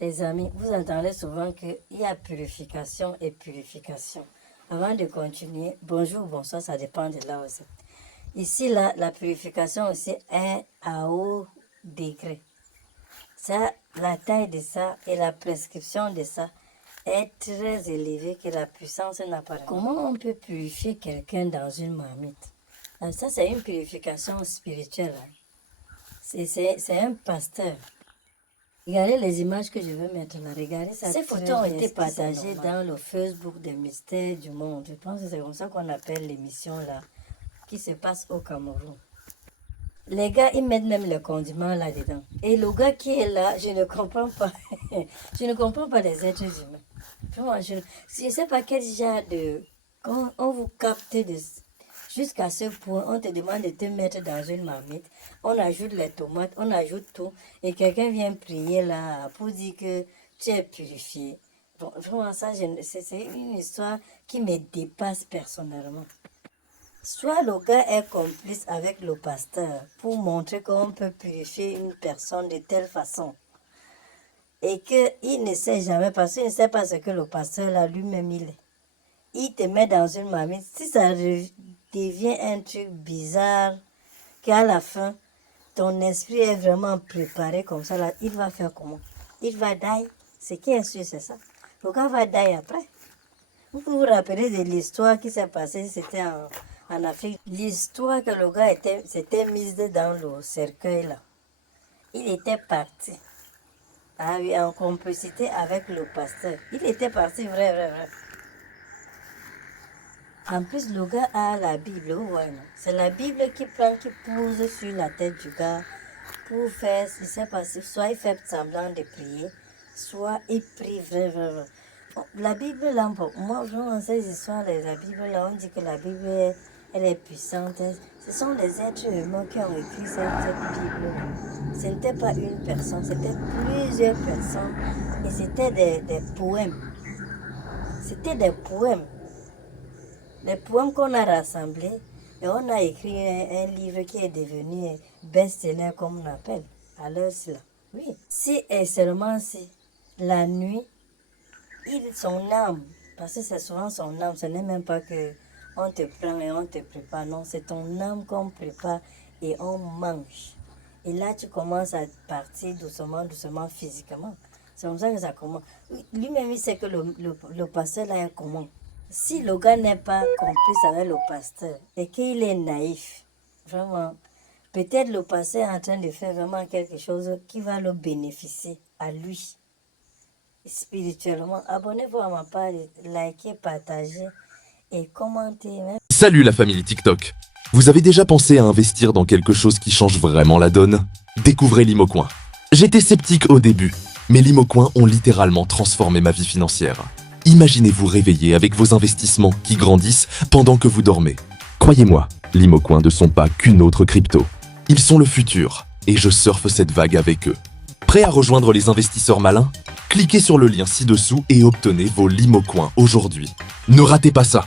Les amis, vous entendez souvent qu'il y a purification et purification. Avant de continuer, bonjour, bonsoir, ça dépend de là aussi. Ici, là, la purification aussi est à haut degré. Ça, la taille de ça et la prescription de ça est très élevée que la puissance n'a pas. Comment on peut purifier quelqu'un dans une marmite? Ça, c'est une purification spirituelle. C'est un pasteur. Regardez les images que je veux mettre là. Regardez ça. Ces photos ont été partagées dans le Facebook des mystères du monde. Je pense que c'est comme ça qu'on appelle l'émission là, qui se passe au Cameroun. Les gars, ils mettent même les condiments là-dedans. Et le gars qui est là, je ne comprends pas. Je ne comprends pas les êtres humains. Vraiment, je ne sais pas quel genre de... Quand on vous capte jusqu'à ce point, on te demande de te mettre dans une marmite, on ajoute les tomates, on ajoute tout, et quelqu'un vient prier là pour dire que tu es purifié. Bon, vraiment, ça, c'est une histoire qui me dépasse personnellement. Soit le gars est complice avec le pasteur pour montrer qu'on peut purifier une personne de telle façon. Et qu'il ne sait jamais, parce qu'il ne sait pas ce que le pasteur là lui-même il est. Il te met dans une marmite. Si ça devient un truc bizarre, qu'à la fin, ton esprit est vraiment préparé comme ça, là, il va faire comment? Il va die. Ce qui est sûr, c'est ça. Le gars va die après. Vous vous rappelez de l'histoire qui s'est passée, c'était en Afrique. L'histoire que le gars s'était mis dans le cercueil là. Il était parti. Ah oui, en complicité avec le pasteur. Il était parti, vrai. En plus, le gars a la Bible, ouais, non. C'est la Bible qui pose sur la tête du gars pour faire, je ne sais pas, soit il fait semblant de prier, soit il prie vrai. La Bible, là, moi, vraiment, ces histoires de la Bible, là, on dit que la Bible, elle est puissante. Ce sont les êtres humains qui ont écrit cette Bible. Ce n'était pas une personne, c'était plusieurs personnes. Et c'était des poèmes. C'était des poèmes. Les poèmes qu'on a rassemblés, et on a écrit un livre qui est devenu best-seller, comme on appelle, à l'heure cela. Oui. Si et seulement si, la nuit, son âme, parce que c'est souvent son âme, ce n'est même pas que on te prend et on te prépare, non, c'est ton âme qu'on prépare et on mange. Et là, tu commences à partir doucement physiquement. C'est comme ça que ça commence. Lui-même, il sait que le pasteur là est comment. Si le gars n'est pas complice avec le pasteur et qu'il est naïf, vraiment, peut-être le pasteur est en train de faire vraiment quelque chose qui va le bénéficier à lui. Spirituellement, abonnez-vous à ma page, likez, partagez et commentez. Salut la famille TikTok. Vous avez déjà pensé à investir dans quelque chose qui change vraiment la donne? Découvrez Limocoin. J'étais sceptique au début, mais Limocoin ont littéralement transformé ma vie financière. Imaginez-vous réveiller avec vos investissements qui grandissent pendant que vous dormez. Croyez-moi, Limocoin ne sont pas qu'une autre crypto. Ils sont le futur et je surfe cette vague avec eux. Prêt à rejoindre les investisseurs malins? Cliquez sur le lien ci-dessous et obtenez vos Limocoin aujourd'hui. Ne ratez pas ça!